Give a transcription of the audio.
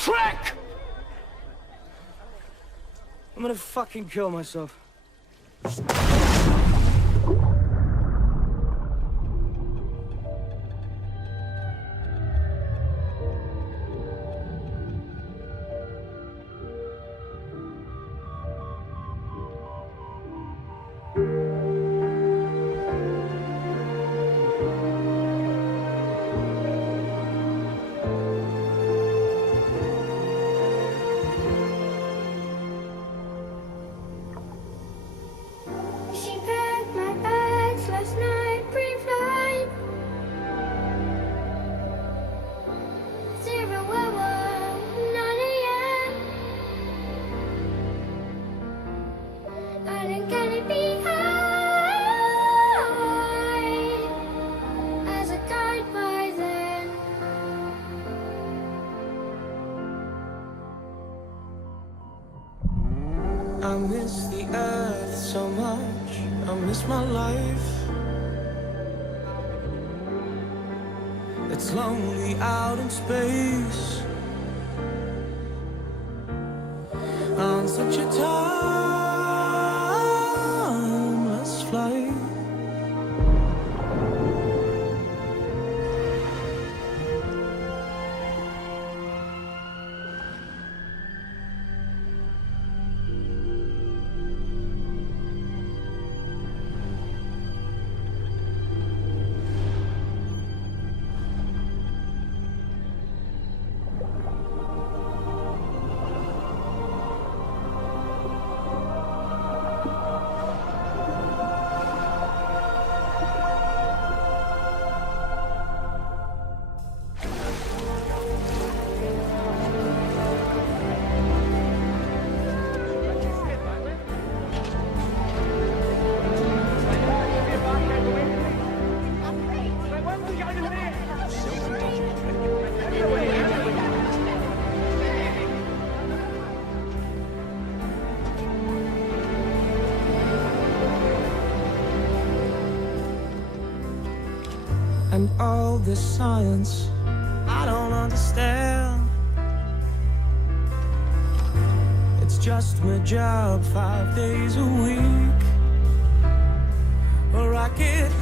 trick! I'm gonna fucking kill myself. She packed my bags last night, pre-flight. 9 a.m. I didn't get it behind as a guide by then. I miss the earth so much, I miss my life. It's lonely out in space on such a timeless flight. And all this science, I don't understand. It's just my job 5 days a week, or I get